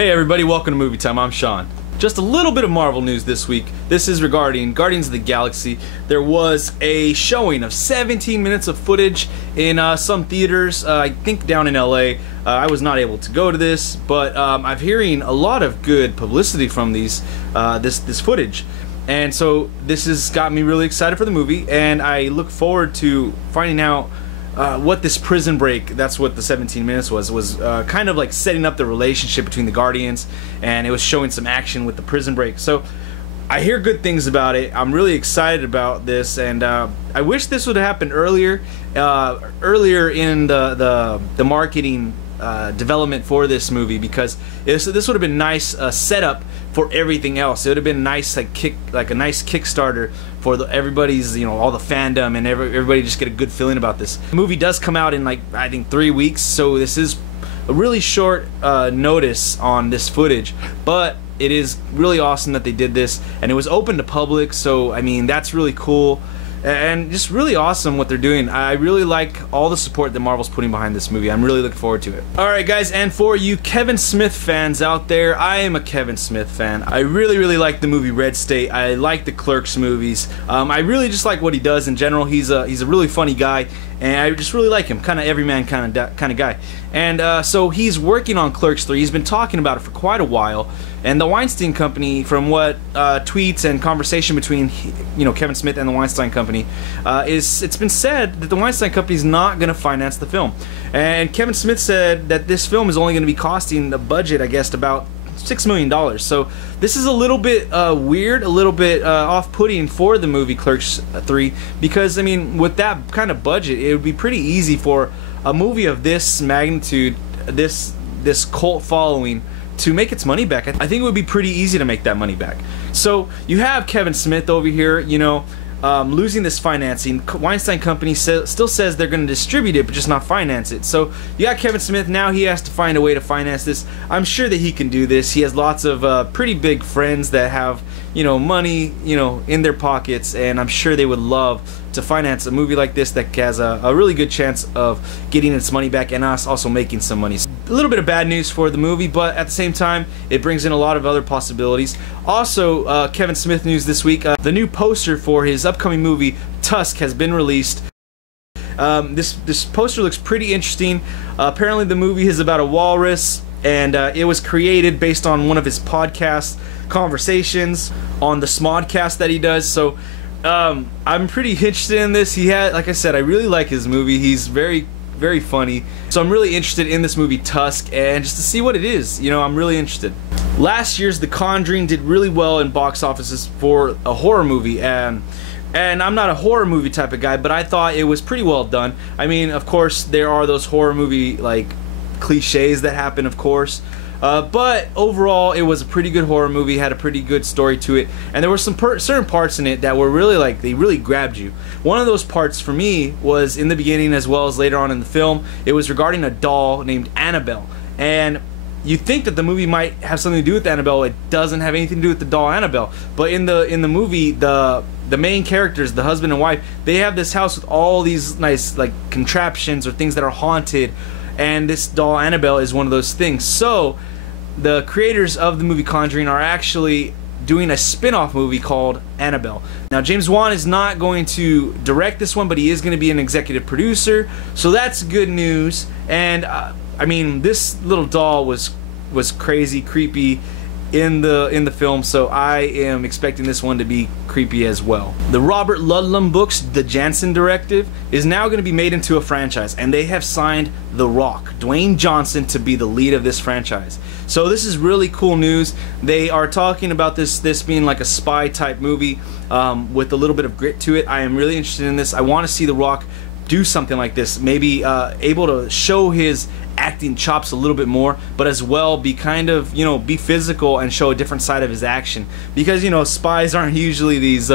Hey everybody, welcome to Movie Time. I'm Sean. Just a little bit of Marvel news this week. This is regarding Guardians of the Galaxy. There was a showing of 17 minutes of footage in some theaters, I think down in LA. I was not able to go to this, but I'm hearing a lot of good publicity from this footage. And so this has got me really excited for the movie, and I look forward to finding out what this prison break, that's what the 17 minutes was kind of like setting up the relationship between the Guardians, and it was showing some action with the prison break. So I hear good things about it. I'm really excited about this, and I wish this would have happened earlier in the marketing development for this movie, because this would have been nice setup for everything else. It would have been nice, like a nice Kickstarter for everybody's, all the fandom, and everybody just get a good feeling about this. The movie does come out in I think 3 weeks, so this is a really short notice on this footage, but it is really awesome that they did this, and it was open to public, so I mean that's really cool. And just really awesome what they're doing. I really like all the support that Marvel's putting behind this movie. I'm really looking forward to it. Alright guys, and for you Kevin Smith fans out there, I am a Kevin Smith fan. I really like the movie Red State. I like the Clerks movies. I really just like what he does in general. He's a really funny guy, and I just really like him. Kind of everyman kind of guy. And so he's working on Clerks 3. He's been talking about it for quite a while. And the Weinstein Company, from what tweets and conversation between Kevin Smith and the Weinstein Company, it's been said that the Weinstein Company is not going to finance the film. And Kevin Smith said that this film is only going to be costing the budget, I guess, about $6 million. So this is a little bit weird, a little bit off-putting for the movie Clerks 3, because I mean, with that kind of budget, it would be pretty easy for a movie of this magnitude, this cult following, to make its money back. I think it would be pretty easy to make that money back. So you have Kevin Smith over here, losing this financing. Weinstein Company still says they're going to distribute it, but just not finance it. So you got Kevin Smith, now he has to find a way to finance this. I'm sure that he can do this. He has lots of pretty big friends that have, money, in their pockets, and I'm sure they would love to finance a movie like this that has a really good chance of getting its money back and us also making some money. A little bit of bad news for the movie, but at the same time, it brings in a lot of other possibilities. Also, Kevin Smith news this week, the new poster for his upcoming movie, Tusk, has been released. This poster looks pretty interesting. Apparently the movie is about a walrus, and it was created based on one of his podcast conversations on the Smodcast that he does. So I'm pretty interested in this. Like I said, I really like his movie. He's very funny. So I'm really interested in this movie Tusk, and just to see what it is. I'm really interested. Last year's The Conjuring did really well in box offices for a horror movie, and I'm not a horror movie type of guy, but I thought it was pretty well done. I mean, of course, there are those horror movie cliches that happen, of course. But overall, it was a pretty good horror movie, had a pretty good story to it, and there were some certain parts in it that were really they really grabbed you. One of those parts for me was in the beginning as well as later on in the film. It was regarding a doll named Annabelle, and you think that the movie might have something to do with Annabelle. It doesn't have anything to do with the doll Annabelle. But in the movie, the main characters, the husband and wife, they have this house with all these nice contraptions or things that are haunted, and this doll Annabelle is one of those things. So the creators of the movie Conjuring are actually doing a spin-off movie called Annabelle. Now James Wan is not going to direct this one, but he is going to be an executive producer, so that's good news. And I mean, this little doll was crazy, creepy in the film, so I am expecting this one to be creepy as well. The Robert Ludlum books, The Jansen Directive, is now going to be made into a franchise, and they have signed The Rock, Dwayne Johnson, to be the lead of this franchise. So this is really cool news. They are talking about this being like a spy type movie with a little bit of grit to it. I am really interested in this. I want to see The Rock do something like this, maybe able to show his acting chops a little bit more, but as well be kind of, be physical and show a different side of his action, because spies aren't usually these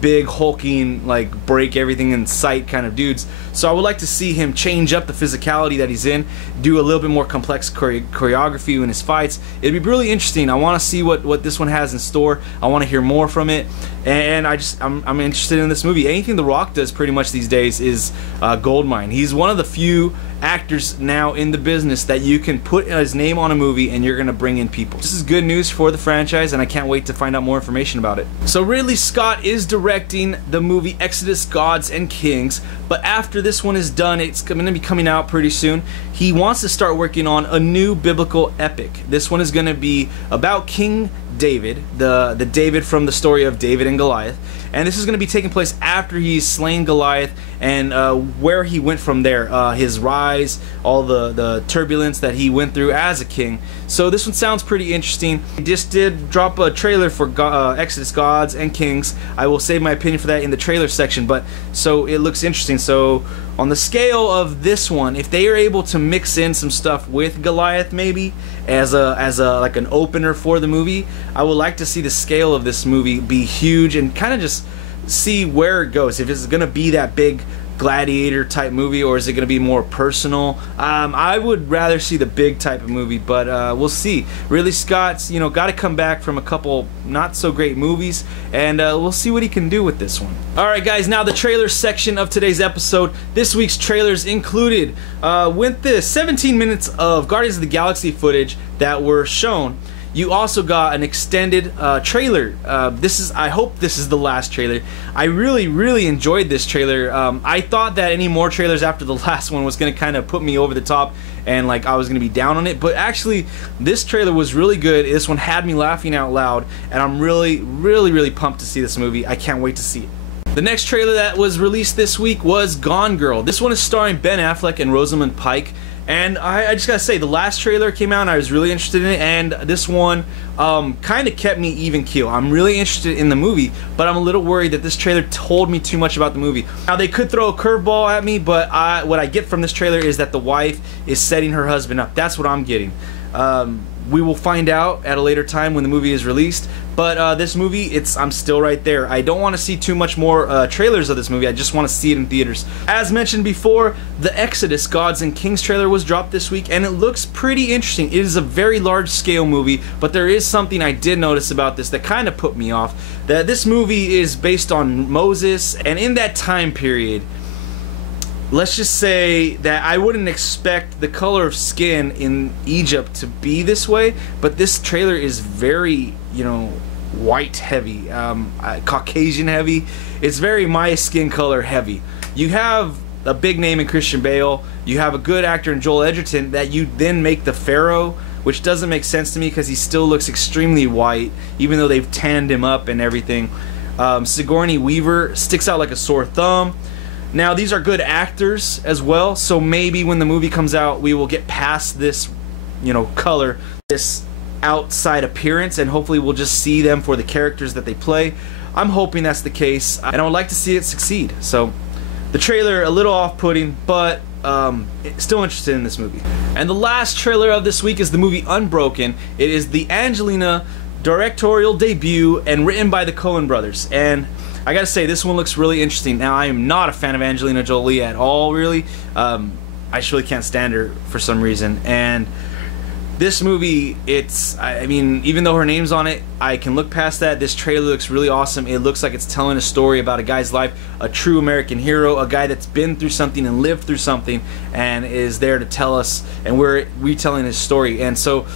big hulking break everything in sight kind of dudes. So I would like to see him change up the physicality that he's in, do a little bit more complex choreography in his fights. It'd be really interesting. I want to see what this one has in store. I want to hear more from it, and I'm interested in this movie. Anything The Rock does pretty much these days is goldmine. He's one of the few actors now in the business that you can put his name on a movie and you're gonna bring in people. This is good news for the franchise, and I can't wait to find out more information about it. So Ridley Scott is directing the movie Exodus: Gods and Kings, but after this one is done, it's gonna be coming out pretty soon. He wants to start working on a new biblical epic. This one is gonna be about King David, the David from the story of David and Goliath, and this is going to be taking place after he's slain Goliath and where he went from there, his rise, all the turbulence that he went through as a king. So this one sounds pretty interesting. He just did drop a trailer for Exodus: Gods and Kings. I will save my opinion for that in the trailer section, but so it looks interesting. So on the scale of this one, if they are able to mix in some stuff with Goliath maybe as a like an opener for the movie, I would like to see the scale of this movie be huge and kind of just see where it goes. If it's gonna be that big gladiator type movie, or is it gonna be more personal? I would rather see the big type of movie, but we'll see. Ridley Scott's, you know, got to come back from a couple not so great movies, and we'll see what he can do with this one. Alright guys, now the trailer section of today's episode. This week's trailers included with the 17 minutes of Guardians of the Galaxy footage that were shown. You also got an extended trailer. I hope this is the last trailer. I really enjoyed this trailer. I thought that any more trailers after the last one was gonna kind of put me over the top and like I was gonna be down on it, but actually this trailer was really good. This one had me laughing out loud, and I'm really pumped to see this movie. I can't wait to see it. The next trailer that was released this week was Gone Girl. This one is starring Ben Affleck and Rosamund Pike. And I just gotta say, the last trailer came out and I was really interested in it, and this one kind of kept me even keel. I'm really interested in the movie, but I'm a little worried that this trailer told me too much about the movie. Now, they could throw a curveball at me, but what I get from this trailer is that the wife is setting her husband up. That's what I'm getting. We will find out at a later time when the movie is released, but this movie, I'm still right there. I don't want to see too much more trailers of this movie. I just want to see it in theaters. As mentioned before, the Exodus: Gods and Kings trailer was dropped this week, and it looks pretty interesting. It is a very large scale movie, but there is something I did notice about this that kind of put me off. That this movie is based on Moses, and in that time period, let's just say that I wouldn't expect the color of skin in Egypt to be this way, but this trailer is very, you know, white heavy, Caucasian heavy. It's very my skin color heavy. You have a big name in Christian Bale, you have a good actor in Joel Edgerton, that you then make the Pharaoh, which doesn't make sense to me because he still looks extremely white, even though they've tanned him up and everything. Sigourney Weaver sticks out like a sore thumb. Now, these are good actors as well, so maybe when the movie comes out, we will get past this, you know, color, this outside appearance, and hopefully we'll just see them for the characters that they play. I'm hoping that's the case, and I would like to see it succeed. So, the trailer, a little off-putting, but still interested in this movie. And the last trailer of this week is the movie Unbroken. It is the Angelina directorial debut and written by the Coen brothers. And I gotta say, this one looks really interesting. Now, I am not a fan of Angelina Jolie at all, really. I just really can't stand her for some reason. And this movie, I mean, even though her name's on it, I can look past that. This trailer looks really awesome. It looks like it's telling a story about a guy's life, a true American hero, a guy that's been through something and lived through something and is there to tell us, and we're retelling his story. And so,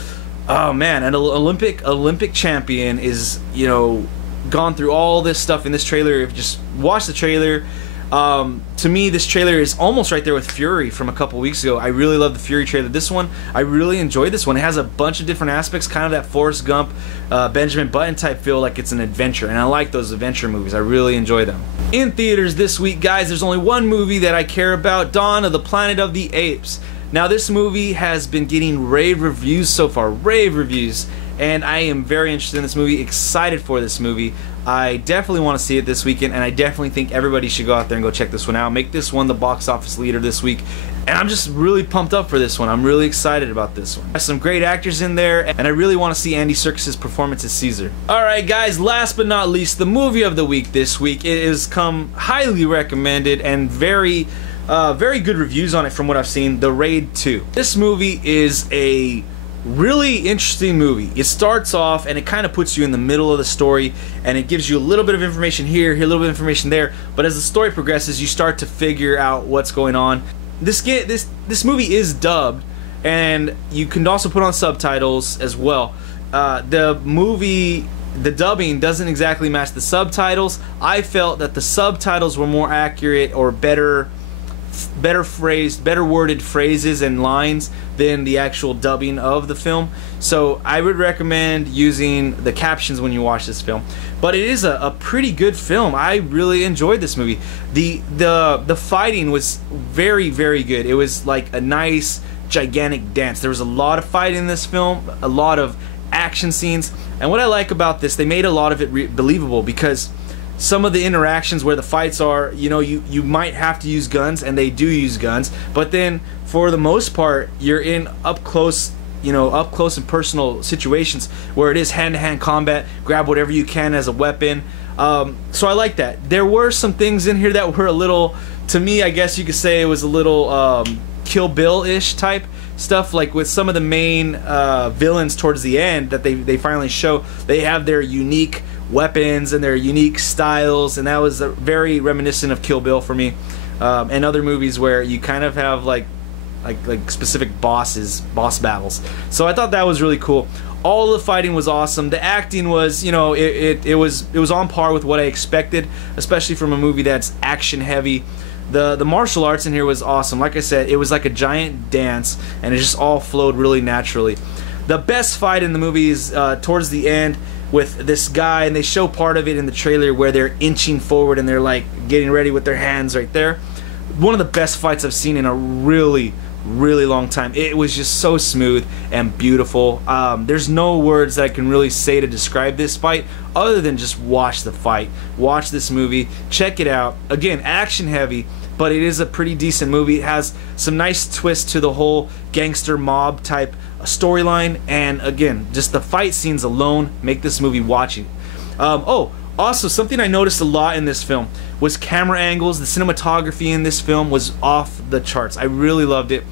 oh man, an Olympic champion is, you know, gone through all this stuff in this trailer. If you just watch the trailer, to me this trailer is almost right there with Fury from a couple weeks ago. I really love the Fury trailer. This one, I really enjoyed this one. It has a bunch of different aspects, kind of that Forrest Gump, Benjamin Button type feel, like it's an adventure, and I like those adventure movies. I really enjoy them. In theaters this week, guys, there's only one movie that I care about: Dawn of the Planet of the Apes. Now, this movie has been getting rave reviews so far, rave reviews, and I am very interested in this movie, excited for this movie. I definitely want to see it this weekend, and I definitely think everybody should go out there and go check this one out. Make this one the box office leader this week, and I'm just really pumped up for this one. I'm really excited about this one. There's some great actors in there, and I really want to see Andy Serkis's performance as Caesar. Alright guys, last but not least, the movie of the week this week. It has come highly recommended and very good reviews on it from what I've seen. The Raid 2. This movie is a really interesting movie. It starts off and it kind of puts you in the middle of the story, and it gives you a little bit of information here, a little bit of information there, but as the story progresses, you start to figure out what's going on. this movie is dubbed, and you can also put on subtitles as well. The dubbing doesn't exactly match the subtitles. I felt that the subtitles were more accurate or better phrased, better worded phrases and lines than the actual dubbing of the film. So I would recommend using the captions when you watch this film. But it is a pretty good film. I really enjoyed this movie. The fighting was very, very good. It was like a nice gigantic dance. There was a lot of fighting in this film, a lot of action scenes, and what I like about this, they made a lot of it believable, because some of the interactions where the fights are, you know, you might have to use guns, and they do use guns, but then for the most part you're in up close and personal situations where it is hand-to-hand combat. Grab whatever you can as a weapon. So I like that. There were some things in here that were a little, to me, I guess you could say it was a little Kill Bill-ish type stuff, like with some of the main villains towards the end that they finally show. They have their unique weapons and their unique styles, and that was very reminiscent of Kill Bill for me, and other movies where you kind of have like specific boss battles. So I thought that was really cool. All the fighting was awesome. The acting was, you know, it was on par with what I expected, especially from a movie that's action heavy. The martial arts in here was awesome. Like I said, it was like a giant dance, and it just all flowed really naturally. The best fight in the movie is towards the end with this guy, and they show part of it in the trailer where they're inching forward and they're like getting ready with their hands right there. One of the best fights I've seen in a really long time. It was just so smooth and beautiful. There's no words that I can really say to describe this fight other than just watch the fight. Watch this movie. Check it out. Again, action heavy, but it is a pretty decent movie. It has some nice twists to the whole gangster mob type storyline, and again, just the fight scenes alone make this movie watching. Oh, also something I noticed a lot in this film was camera angles. The cinematography in this film was off the charts. I really loved it.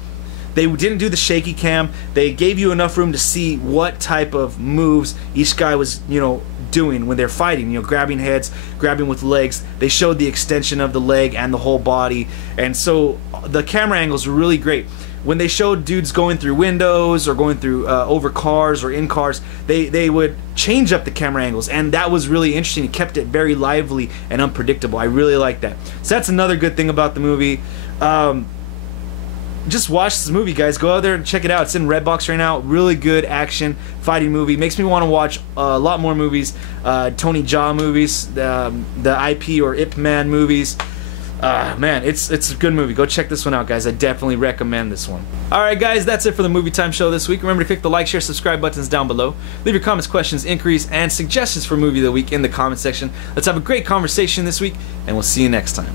They didn't do the shaky cam. They gave you enough room to see what type of moves each guy was, you know, doing when they're fighting. You know, grabbing heads, grabbing with legs. They showed the extension of the leg and the whole body, and so the camera angles were really great. When they showed dudes going through windows or going through over cars or in cars, they would change up the camera angles, and that was really interesting. It kept it very lively and unpredictable. I really like that. So that's another good thing about the movie. Just watch this movie, guys. Go out there and check it out. It's in Redbox right now. Really good action fighting movie. Makes me want to watch a lot more movies. Tony Jaa movies, the IP or Ip Man movies. Man, it's a good movie. Go check this one out, guys. I definitely recommend this one. Alright, guys, that's it for the Movie Time Show this week. Remember to click the like, share, subscribe buttons down below. Leave your comments, questions, inquiries, and suggestions for Movie of the Week in the comment section. Let's have a great conversation this week, and we'll see you next time.